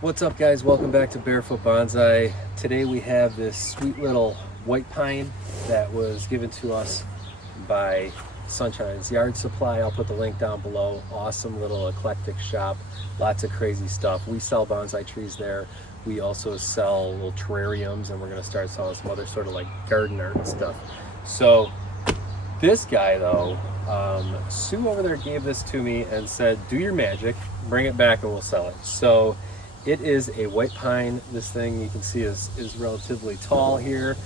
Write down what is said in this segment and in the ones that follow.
What's up, guys? Welcome back to Barefoot Bonsai. Today we have this sweet little white pine that was given to us by Sunshine's Yard Supply. I'll put the link down below. Awesome little eclectic shop. Lots of crazy stuff. We sell bonsai trees there. We also sell little terrariums, and we're going to start selling some other sort of like garden art and stuff. So this guy though, Sue over there gave this to me and said, do your magic, bring it back and we'll sell it. So it is a white pine. This thing you can see is relatively tall here.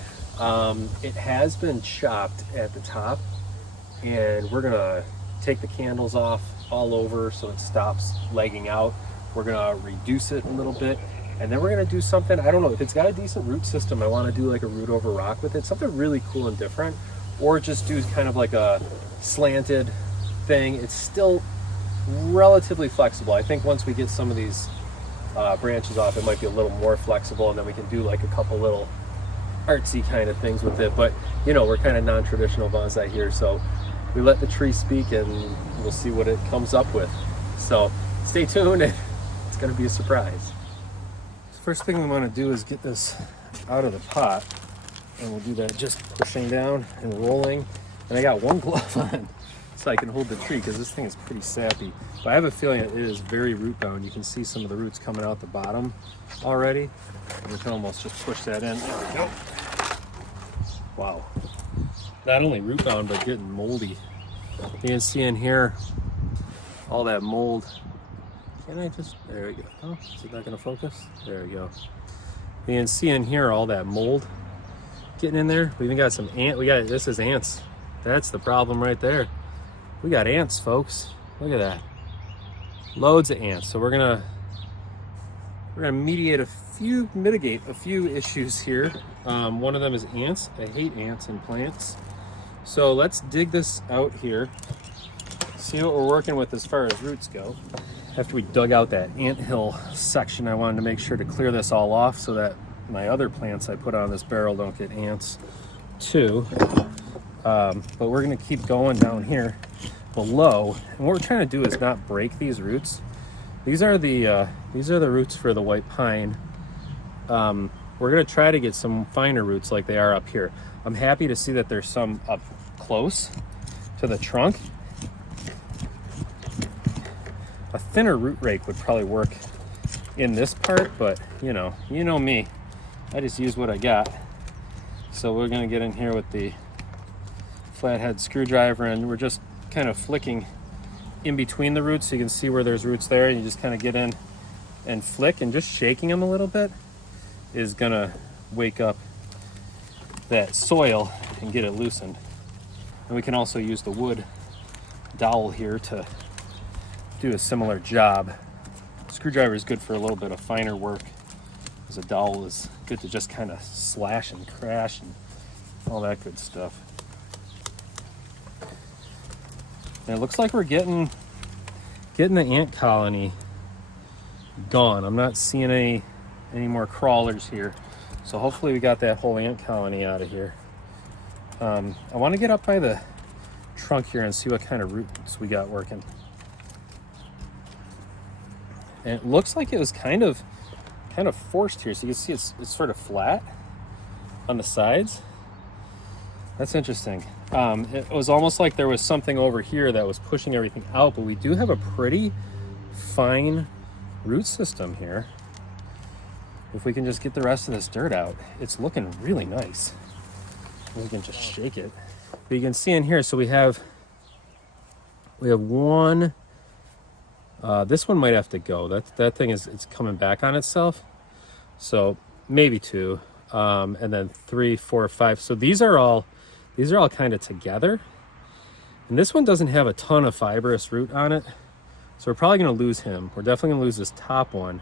It has been chopped at the top, and we're gonna take the candles off all over so it stops legging out. We're gonna reduce it a little bit, and then we're gonna do something, I don't know, if it's got a decent root system, I wanna do like a root over rock with it, something really cool and different, or just do kind of like a slanted thing. It's still relatively flexible. I think once we get some of these branches off, it might be a little more flexible, and then we can do like a couple little artsy kind of things with it. But you know, we're kind of non-traditional bonsai here, so we let the tree speak and we'll see what it comes up with. So stay tuned, and it's going to be a surprise. First thing we want to do is get this out of the pot, and we'll do that just pushing down and rolling. And I got one glove on so I can hold the tree because this thing is pretty sappy. But I have a feeling it is very root bound. You can see some of the roots coming out the bottom already. We can almost just push that in. There we go. Wow. Not only root bound, but getting moldy. You can see in here all that mold. Can I just, there we go. Oh, is it not gonna focus? There we go. You can see in here all that mold getting in there. We even got some this is ants. That's the problem right there. We got ants, folks. Look at that. Loads of ants. So we're gonna mitigate a few issues here. One of them is ants. I hate ants in plants. So let's dig this out here. See what we're working with as far as roots go. After we dug out that anthill section, I wanted to make sure to clear this all off so that my other plants I put on this barrel don't get ants too. But we're gonna keep going down here below, and what we're trying to do is not break these roots. These are the roots for the white pine. We're gonna try to get some finer roots like they are up here. I'm happy to see that there's some up close to the trunk. A thinner root rake would probably work in this part, but you know me, I just use what I got. So we're gonna get in here with the flathead screwdriver, and we're just kind of flicking in between the roots so you can see where there's roots there, and you just kind of get in and flick, and just shaking them a little bit is gonna wake up that soil and get it loosened. And we can also use the wood dowel here to do a similar job. Screwdriver is good for a little bit of finer work, as a dowel is good to just kind of slash and crash and all that good stuff. And it looks like we're getting the ant colony gone. I'm not seeing any more crawlers here, so hopefully we got that whole ant colony out of here. I want to get up by the trunk here and see what kind of roots we got working. And it looks like it was kind of forced here, so you can see it's sort of flat on the sides. That's interesting. It was almost like there was something over here that was pushing everything out, but we do have a pretty fine root system here. If we can just get the rest of this dirt out, it's looking really nice. We can just shake it. But you can see in here, so we have one. This one might have to go. That thing it's coming back on itself. So maybe two, and then 3, 4, 5. So these are all kind of together. And this one doesn't have a ton of fibrous root on it, so we're probably going to lose him. We're definitely going to lose this top one.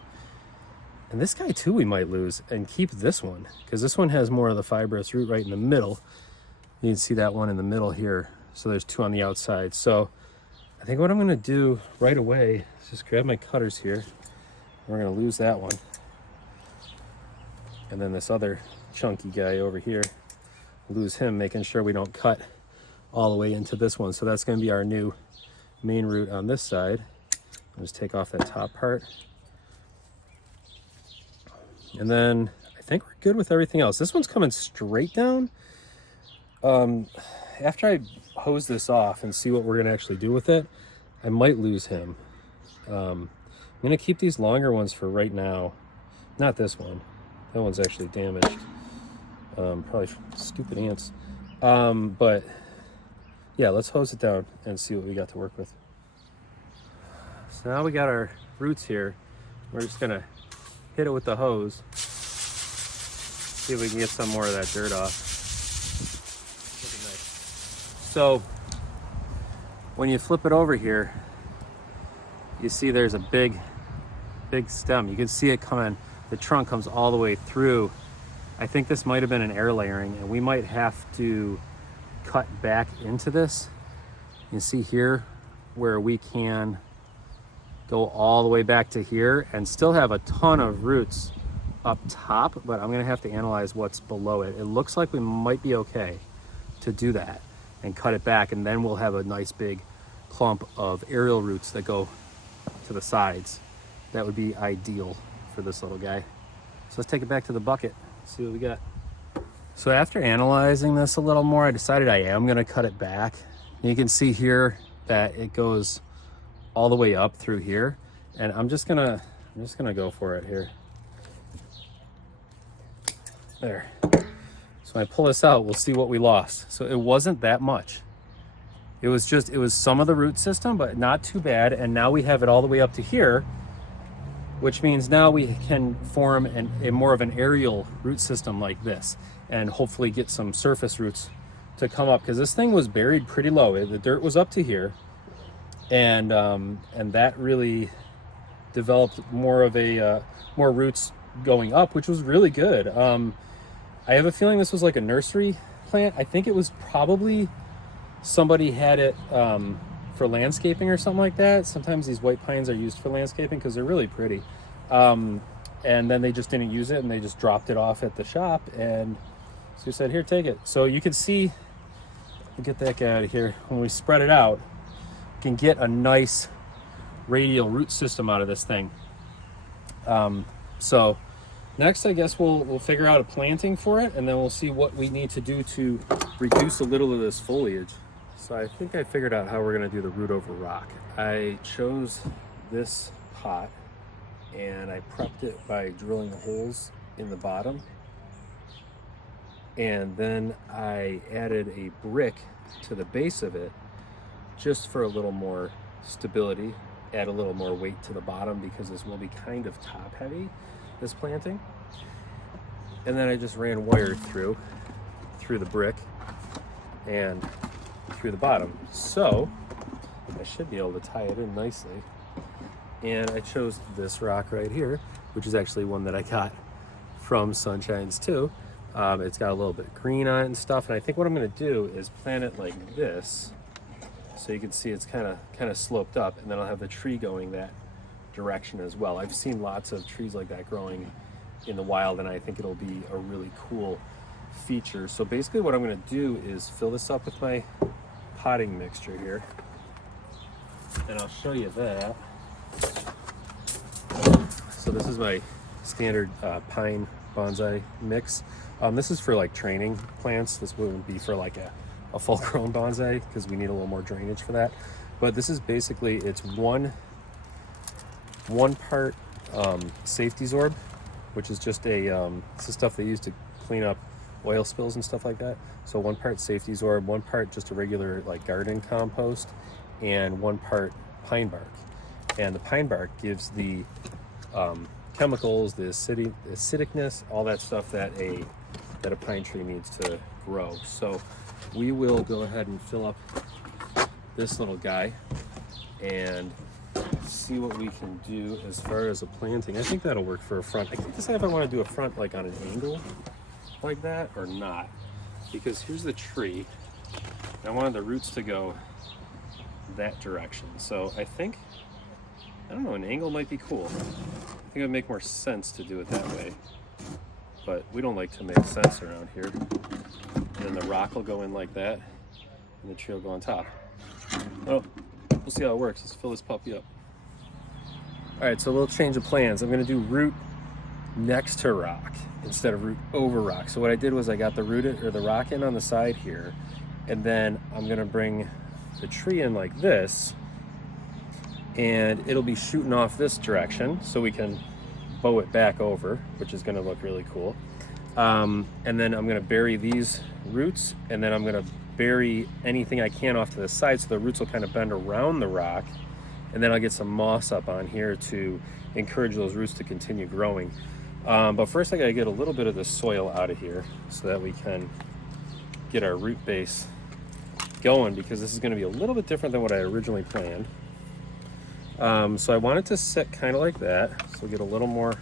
And this guy too we might lose, and keep this one, because this one has more of the fibrous root right in the middle. You can see that one in the middle here. So there's 2 on the outside. So I think what I'm going to do right away is just grab my cutters here. We're going to lose that one. And then this other chunky guy over here, lose him, making sure we don't cut all the way into this one. So that's going to be our new main root on this side. I'll just take off that top part. And then I think we're good with everything else. This one's coming straight down. After I hose this off and see what we're gonna actually do with it, I might lose him. I'm gonna keep these longer ones for right now. Not this one. That one's actually damaged. Probably stupid ants. But yeah, let's hose it down and see what we got to work with. So now we got our roots here. We're just gonna hit it with the hose. See if we can get some more of that dirt off. Looking nice. So when you flip it over here, you see there's a big stem. You can see it coming. The trunk comes all the way through. I think this might have been an air layering, and we might have to cut back into this. You see here where we can go all the way back to here and still have a ton of roots up top, but I'm gonna have to analyze what's below it. It looks like we might be okay to do that and cut it back, and then we'll have a nice big clump of aerial roots that go to the sides. That would be ideal for this little guy. So let's take it back to the bucket, see what we got. So after analyzing this a little more, I decided I am gonna cut it back. You can see here that it goes all the way up through here, and I'm just gonna go for it here. There. So when I pull this out, we'll see what we lost. So it wasn't that much. It was some of the root system, but not too bad. And now we have it all the way up to here, which means now we can form a more of an aerial root system like this, and hopefully get some surface roots to come up, because this thing was buried pretty low. The dirt was up to here, and that really developed more of more roots going up, which was really good. I have a feeling this was like a nursery plant. I think it was probably somebody had it for landscaping or something like that. Sometimes these white pines are used for landscaping because they're really pretty. And then they just didn't use it, and they just dropped it off at the shop, and so we said, here, take it. So you can see, we'll get that guy out of here. When we spread it out, you can get a nice radial root system out of this thing. So next, I guess we'll figure out a planting for it, and then we'll see what we need to do to reduce a little of this foliage. So I think I figured out how we're gonna do the root over rock. I chose this pot, and I prepped it by drilling holes in the bottom. And then I added a brick to the base of it just for a little more stability, add a little more weight to the bottom, because this will be kind of top heavy, this planting. And then I just ran wire through the brick and through the bottom. So I should be able to tie it in nicely. And I chose this rock right here, which is actually one that I got from Sunshine's too. It's got a little bit of green on it and stuff. And I think what I'm gonna do is plant it like this, so you can see it's kind of sloped up, and then I'll have the tree going that direction as well. I've seen lots of trees like that growing in the wild, and I think it'll be a really cool feature. So basically what I'm gonna do is fill this up with my potting mixture here, and I'll show you that. So this is my standard pine bonsai mix. This is for like training plants. This wouldn't be for like a full-grown bonsai, because we need a little more drainage for that. But this is basically, it's one part safety zorb, which is just it's the stuff they use to clean up oil spills and stuff like that. So 1 part safety zorb, 1 part just a regular like garden compost, and 1 part pine bark. And the pine bark gives the chemicals, the acidicness, all that stuff that a pine tree needs to grow. So we will go ahead and fill up this little guy and see what we can do as far as a planting. I think that'll work for a front. I can't decide if I want to do a front like on an angle like that or not, because here's the tree. I wanted the roots to go that direction. So I think, I don't know, an angle might be cool. I think it would make more sense to do it that way, but we don't like to make sense around here. And then the rock will go in like that, and the tree will go on top. Oh, we'll see how it works. Let's fill this puppy up. All right, so a little change of plans. I'm gonna do root next to rock instead of root over rock. So what I did was I got the the rock in on the side here, and then I'm gonna bring the tree in like this, and it'll be shooting off this direction so we can bow it back over, which is gonna look really cool. And then I'm gonna bury these roots, and then I'm gonna bury anything I can off to the side so the roots will kind of bend around the rock, and then I'll get some moss up on here to encourage those roots to continue growing. But first I gotta get a little bit of the soil out of here so that we can get our root base going, because this is gonna be a little bit different than what I originally planned. So I want it to sit kind of like that, so get a little more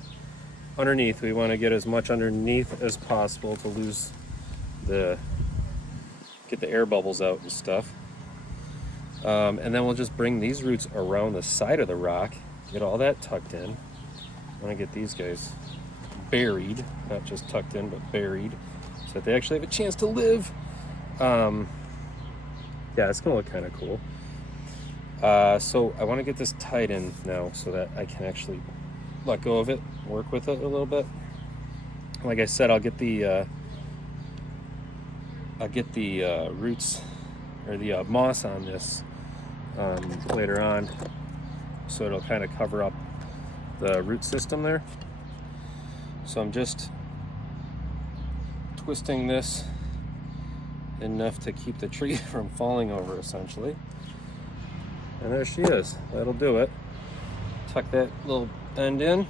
underneath. We want to get as much underneath as possible to get the air bubbles out and stuff. And then we'll just bring these roots around the side of the rock, get all that tucked in. I want to get these guys buried, not just tucked in, but buried, so that they actually have a chance to live. Yeah, it's gonna look kind of cool. So I want to get this tied in now so that I can actually let go of it, work with it a little bit. Like I said, I'll get the roots or the moss on this later on, so it'll kind of cover up the root system there. So I'm just twisting this enough to keep the tree from falling over, essentially. And there she is. That'll do it. Tuck that little end in,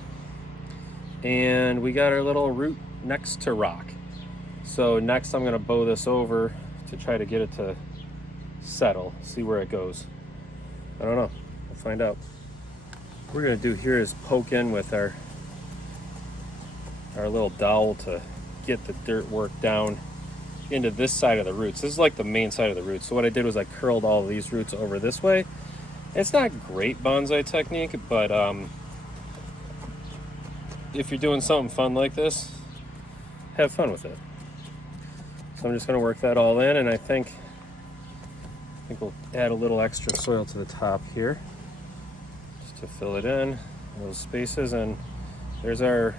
and we got our little root next to rock. So next I'm gonna bow this over to try to get it to settle, see where it goes. I don't know, we'll find out. What we're gonna do here is poke in with our little dowel to get the dirt work down into this side of the roots. This is like the main side of the roots. So what I did was I curled all of these roots over this way. It's not great bonsai technique, but if you're doing something fun like this, have fun with it. So I'm just gonna work that all in, and I think we'll add a little extra soil to the top here, just to fill it in, those spaces, and there's our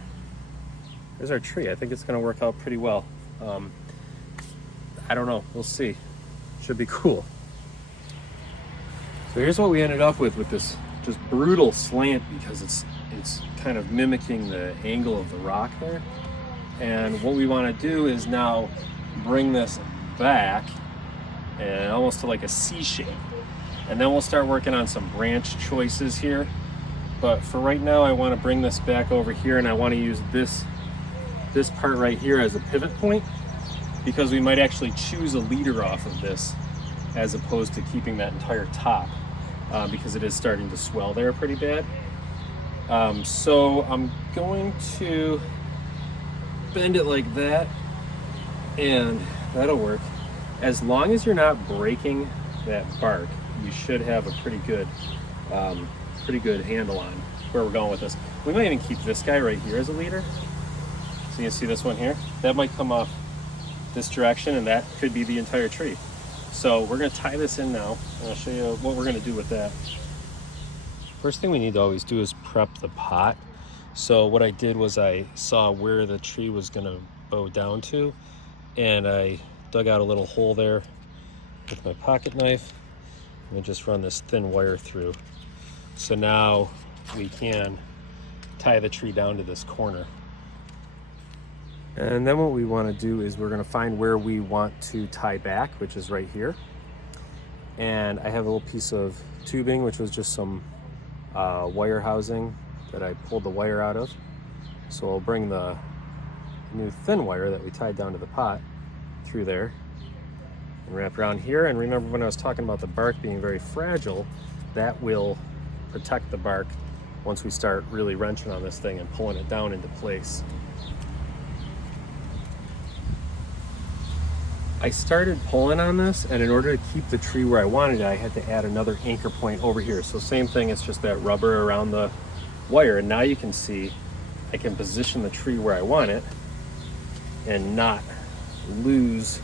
tree. I think it's gonna work out pretty well. I don't know, we'll see. Should be cool. So here's what we ended up with this just brutal slant, because it's kind of mimicking the angle of the rock there. And what we want to do is now bring this back and almost to like a C shape. And then we'll start working on some branch choices here. But for right now, I want to bring this back over here, and I want to use this part right here as a pivot point, because we might actually choose a leader off of this as opposed to keeping that entire top, because it is starting to swell there pretty bad. So I'm going to bend it like that, and that'll work. As long as you're not breaking that bark, you should have a pretty good handle on where we're going with this. We might even keep this guy right here as a leader. So you can see this one here, that might come off this direction, and that could be the entire tree. So we're going to tie this in now, and I'll show you what we're going to do with that. First thing we need to always do is prep the pot. So what I did was I saw where the tree was going to bow down to, and I dug out a little hole there with my pocket knife, and just run this thin wire through. So now we can tie the tree down to this corner. And then what we want to do is we're going to find where we want to tie back, which is right here. And I have a little piece of tubing, which was just some wire housing that I pulled the wire out of. So I'll bring the new thin wire that we tied down to the pot through there and wrap around here. And remember when I was talking about the bark being very fragile, that will protect the bark once we start really wrenching on this thing and pulling it down into place. I started pulling on this, and in order to keep the tree where I wanted it, I had to add another anchor point over here. So same thing, it's just that rubber around the wire, and now you can see I can position the tree where I want it and not lose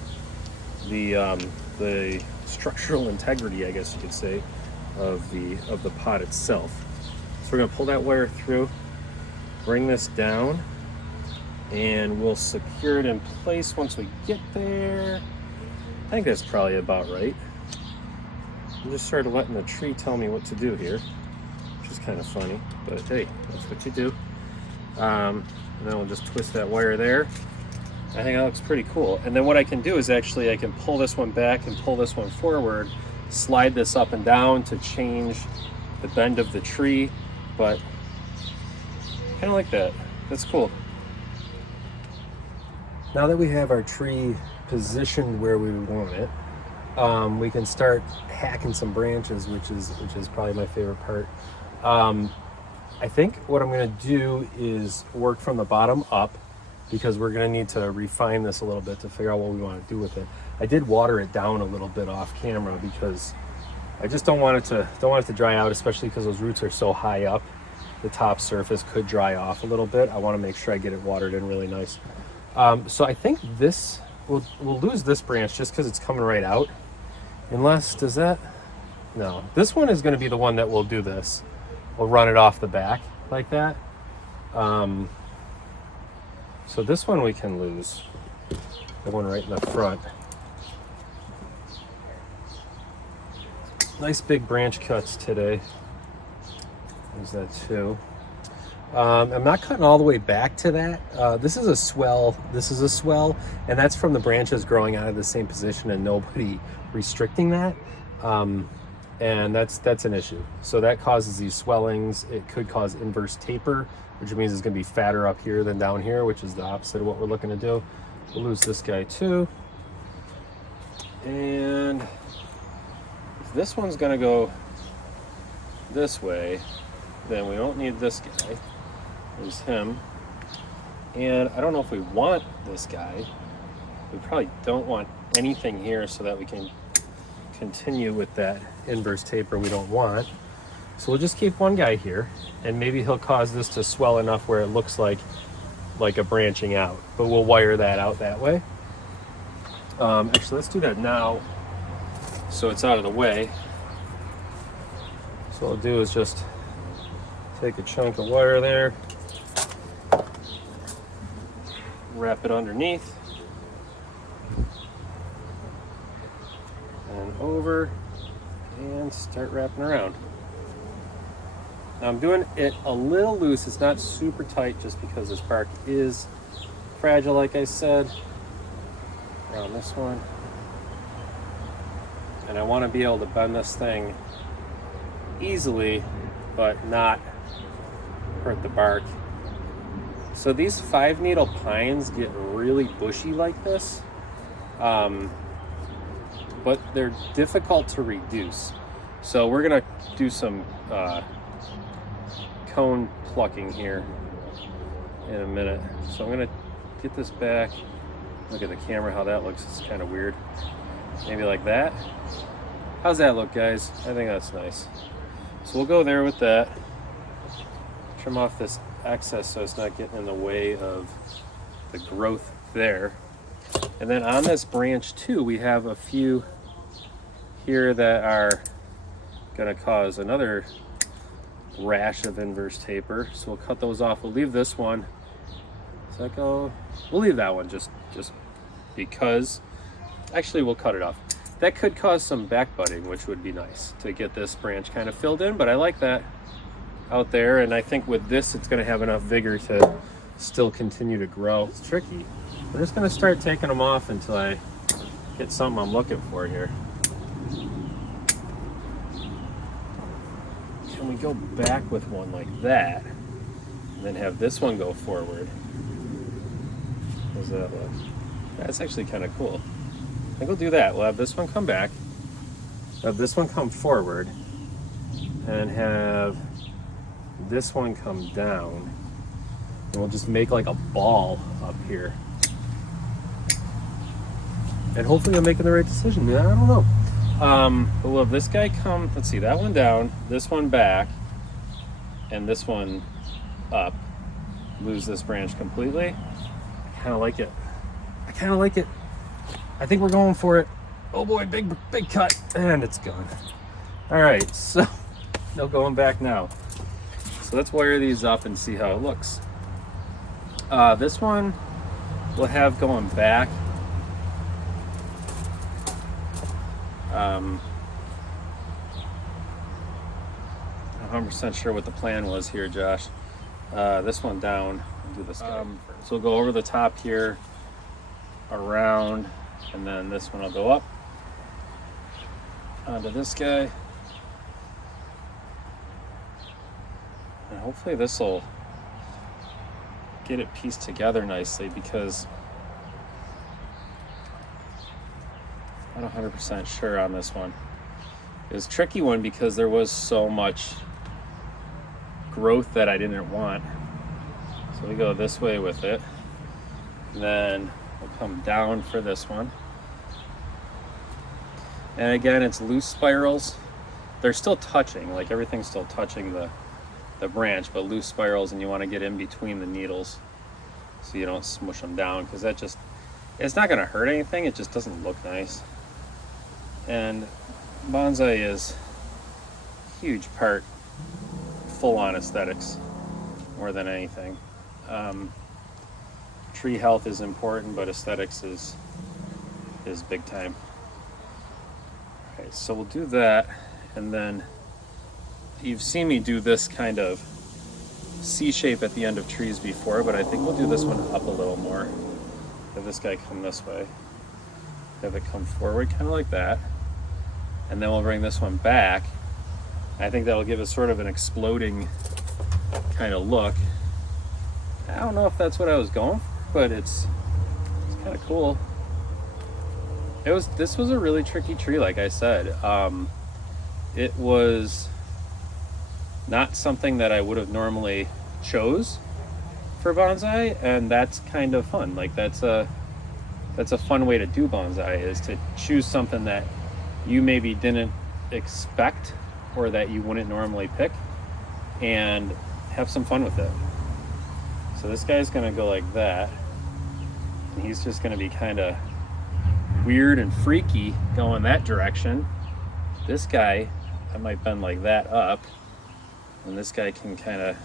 the structural integrity, I guess you could say, of the pot itself. So we're gonna pull that wire through, bring this down, and we'll secure it in place once we get there. I think that's probably about right. I'm just sort of letting the tree tell me what to do here, which is kind of funny, but hey, that's what you do. And then we'll just twist that wire there. I think that looks pretty cool. And then what I can do is actually I can pull this one back and pull this one forward, slide this up and down to change the bend of the tree, but kind of like that. That's cool. Now that we have our tree positioned where we want it, we can start hacking some branches, which is probably my favorite part. I think what I'm going to do is work from the bottom up, because we're going to need to refine this a little bit to figure out what we want to do with it. I did water it down a little bit off camera because I just don't want it to dry out, especially because those roots are so high up. The top surface could dry off a little bit. I want to make sure I get it watered in really nice. So I think this we'll lose this branch just because it's coming right out. Unless, does that? No, this one is going to be the one that will do this. We'll run it off the back like that. So this one we can lose, the one right in the front. Nice big branch cuts today. There's that too. I'm not cutting all the way back to that. This is a swell, and that's from the branches growing out of the same position and nobody restricting that. And that's an issue. So that causes these swellings. It could cause inverse taper, which means it's gonna be fatter up here than down here, which is the opposite of what we're looking to do. We'll lose this guy too. And if this one's gonna go this way, then we don't need this guy. There's him. And I don't know if we want this guy. We probably don't want anything here so that we can continue with that inverse taper we don't want. So we'll just keep one guy here, and maybe he'll cause this to swell enough where it looks like a branching out, but we'll wire that out that way. Actually, let's do that now so it's out of the way. So what I'll do is just take a chunk of wire there, wrap it underneath and over, and start wrapping around. Now I'm doing it a little loose. It's not super tight just because this bark is fragile, like I said. Around this one. And I want to be able to bend this thing easily, but not hurt the bark. So these 5-needle pines get really bushy like this, but they're difficult to reduce. So we're gonna do some cone plucking here in a minute. So I'm gonna get this back. Look at the camera, how that looks. It's kind of weird. Maybe like that. How's that look, guys? I think that's nice. So we'll go there with that. Trim off this excess so it's not getting in the way of the growth there. And then on this branch too, we have a few here that are gonna cause another rash of inverse taper. So we'll cut those off. We'll leave this one. Does that go? We'll leave that one just because. Actually, we'll cut it off. That could cause some back budding, which would be nice to get this branch kind of filled in, but I like that out there, and I think with this it's going to have enough vigor to still continue to grow. It's tricky. We're just going to start taking them off until I get something I'm looking for here. Can we go back with one like that and then have this one go forward? How does that look? That's actually kind of cool. I think we'll do that. We'll have this one come back, have this one come forward, and have this one come down. And we'll just make like a ball up here. And hopefully I'm making the right decision. I don't know. But we'll have this guy come, let's see, that one down, this one back, and this one up. Lose this branch completely. I kind of like it. I kind of like it. I think we're going for it. Oh boy, big cut, and it's gone. All right, so no going back now. So let's wire these up and see how it looks. This one we'll have going back. I'm 100% sure what the plan was here, Josh. This one down. I'll do this guy. So we'll go over the top here, around, and then this one will go up onto this guy. And hopefully this will get it pieced together nicely, because I'm not 100% sure on this one. It was a tricky one because there was so much growth that I didn't want. So we go this way with it. Then we'll come down for this one. And again, it's loose spirals. They're still touching, like everything's still touching the branch, but loose spirals, and you want to get in between the needles so you don't smush them down, because that just, it's not going to hurt anything, it just doesn't look nice. And bonsai is a huge part, full-on aesthetics more than anything. Tree health is important, but aesthetics is big time. Okay, so we'll do that, and then you've seen me do this kind of C shape at the end of trees before, but I think we'll do this one up a little more. Have this guy come this way, have it come forward kind of like that, and then we'll bring this one back. I think that'll give us sort of an exploding kind of look. I don't know if that's what I was going for, but it's kind of cool. This was a really tricky tree, like I said. It was not something that I would have normally chose for bonsai, and that's kind of fun. Like that's a fun way to do bonsai, is to choose something that you maybe didn't expect or that you wouldn't normally pick, and have some fun with it. So this guy's gonna go like that, and he's just gonna be kind of weird and freaky going that direction. This guy, I might bend like that up, and this guy can kind of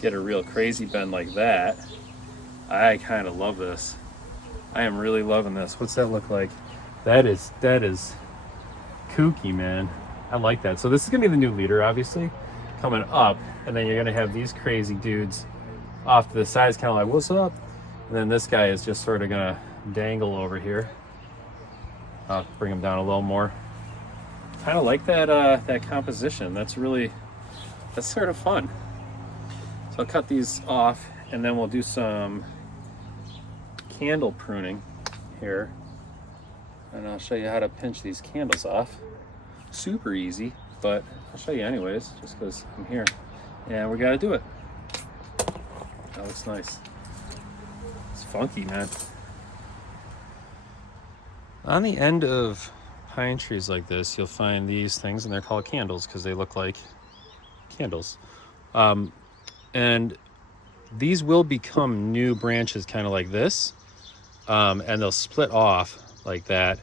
get a real crazy bend like that. I kind of love this. I am really loving this. What's that look like? That is kooky, man. I like that. So this is gonna be the new leader, obviously, coming up, and then you're gonna have these crazy dudes off to the sides, kind of like, what's up? And then this guy is just sort of gonna dangle over here. I'll bring him down a little more. Kind of like that that composition. That's sort of fun. So I'll cut these off, and then we'll do some candle pruning here, and I'll show you how to pinch these candles off. Super easy, but I'll show you anyways, just because I'm here, and we got to do it. That looks nice. It's funky, man. On the end of pine trees like this, you'll find these things, and they're called candles because they look like candles. And these will become new branches kind of like this, and they'll split off like that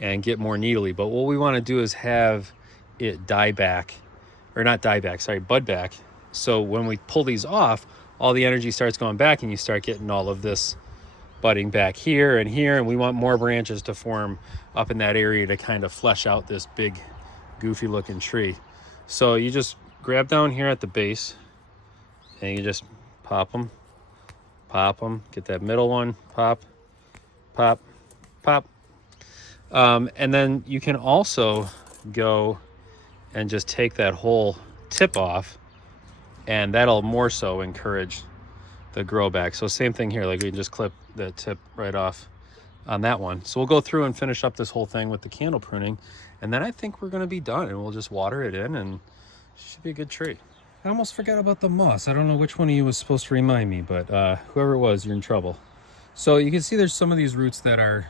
and get more needly. But what we want to do is have it bud back. So when we pull these off, all the energy starts going back, and you start getting all of this budding back here, and we want more branches to form up in that area to kind of flesh out this big goofy looking tree. So you just grab down here at the base, and you just pop them, get that middle one, pop, and then you can also go and just take that whole tip off, and that'll more so encourage the grow back. So same thing here, like we can just clip the tip right off on that one. So we'll go through and finish up this whole thing with the candle pruning, and then I think we're going to be done, and we'll just water it in, and it should be a good tree. I almost forgot about the moss. I don't know which one of you was supposed to remind me, but whoever it was, you're in trouble. So you can see there's some of these roots that are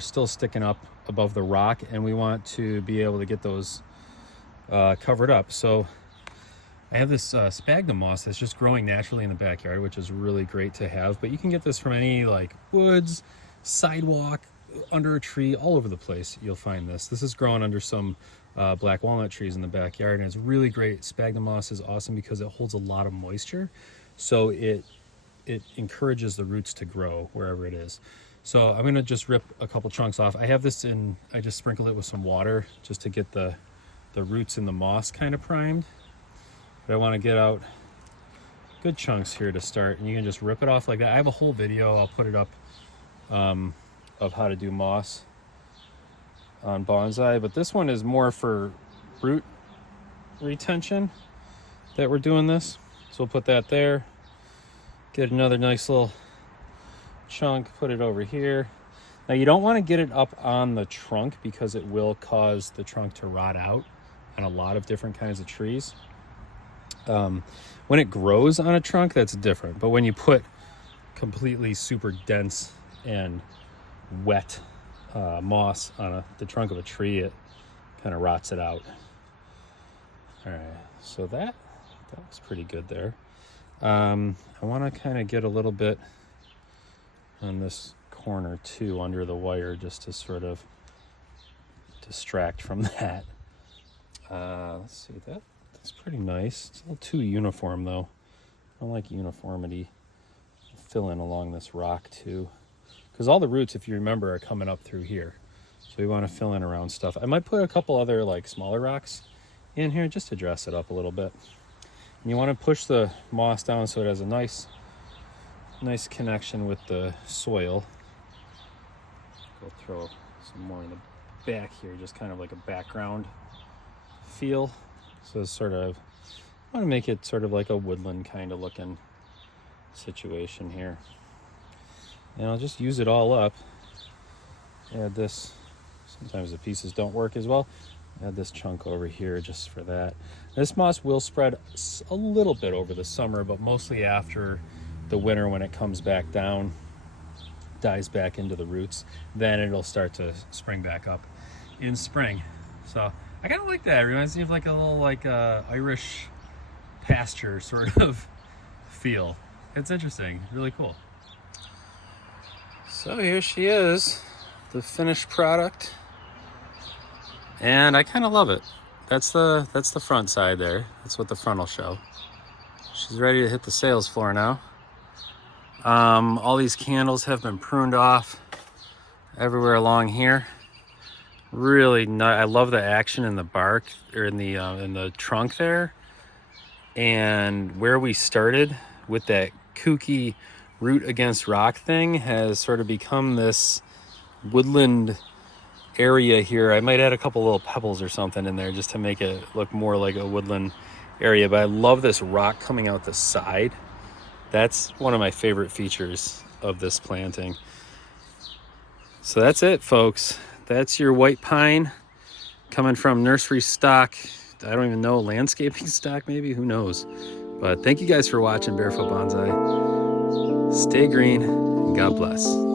still sticking up above the rock, and we want to be able to get those covered up. So I have this sphagnum moss that's just growing naturally in the backyard, which is really great to have, but you can get this from any like woods, sidewalk, under a tree, all over the place. You'll find this. This is growing under some black walnut trees in the backyard, and it's really great. Sphagnum moss is awesome because it holds a lot of moisture, so it it encourages the roots to grow wherever it is. So I'm gonna just rip a couple chunks off. I have this in, I just sprinkle it with some water just to get the roots in the moss kind of primed. But I wanna get out good chunks here to start, and you can just rip it off like that. I have a whole video, I'll put it up, of how to do moss on bonsai, but this one is more for root retention that we're doing this. So we'll put that there, get another nice little chunk, put it over here. Now you don't want to get it up on the trunk because it will cause the trunk to rot out on a lot of different kinds of trees. When it grows on a trunk, that's different, but when you put completely super dense and wet moss on the trunk of a tree, it kind of rots it out. All right, so that was pretty good there. I want to kind of get a little bit on this corner too under the wire just to sort of distract from that. Let's see, that's pretty nice. It's a little too uniform though. I don't like uniformity. Fill in along this rock too, because all the roots, if you remember, are coming up through here. So we want to fill in around stuff. I might put a couple other like smaller rocks in here just to dress it up a little bit. And you want to push the moss down so it has a nice connection with the soil. Go throw some more in the back here, just kind of like a background feel. So it's sort of, I want to make it sort of like a woodland kind of looking situation here. And I'll just use it all up. Add this, sometimes the pieces don't work as well. Add this chunk over here just for that. This moss will spread a little bit over the summer, but mostly after the winter when it comes back down, dies back into the roots, then it'll start to spring back up in spring. So I kind of like that. It reminds me of like a little like Irish pasture sort of feel. It's interesting, really cool. So here she is, the finished product. And I kind of love it. That's the front side there. That's what the front will show. She's ready to hit the sales floor now. All these candles have been pruned off everywhere along here. Really nice. I love the action in the bark, or in the trunk there. And where we started with that kooky root against rock thing has sort of become this woodland area here. I might add a couple little pebbles or something in there just to make it look more like a woodland area, but I love this rock coming out the side. That's one of my favorite features of this planting. So that's it, folks. That's your white pine coming from nursery stock. I don't even know, landscaping stock maybe, who knows. But thank you guys for watching Barefoot Bonsai. Stay green and God bless.